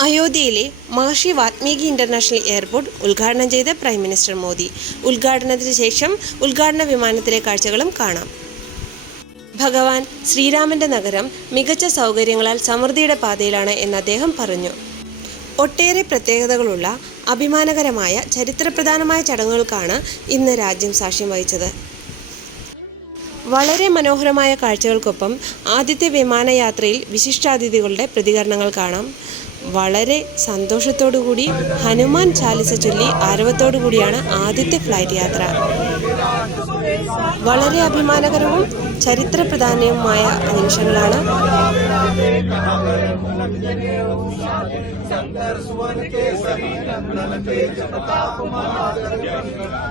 അയോധ്യയിലെ മഹർഷി Valmiki international airport ഉദ്ഘാടനം ചെയ്ത പ്രൈം മിനിസ്റ്റർ മോദി. ഉദ്ഘാടനത്തിന് ശേഷം ഉദ്ഘാടന വിമാനത്തിലെ കാഴ്ചകളും കാണാം. ഭഗവാൻ ശ്രീരാമന്റെ നഗരം മികച്ച സൗകര്യങ്ങളാൽ സമൃദ്ധിയുടെ പാതയിലാണ് എന്ന് അദ്ദേഹം പറഞ്ഞു. ഒട്ടേറെ പ്രത്യേകതകളുള്ള അഭിമാനകരമായ ചരിത്രപ്രധാനമായ ചടങ്ങുകൾക്കാണ് ഇന്ന് രാജ്യം സാക്ഷ്യം വഹിച്ചത്. വളരെ മനോഹരമായ കാഴ്ചകൾക്കൊപ്പം ആദ്യത്തെ വിമാനയാത്രയിൽ വിശിഷ്ടാതിഥികളുടെ പ്രതികരണങ്ങൾ കാണാം. വളരെ സന്തോഷത്തോടുകൂടി ഹനുമാൻ ചാലിസ ചൊല്ലി ആരവത്തോടു കൂടിയാണ് ആദ്യത്തെ ഫ്ലൈറ്റ് യാത്ര. വളരെ അഭിമാനകരവും ചരിത്ര പ്രധാനവുമായ നിമിഷങ്ങളാണ്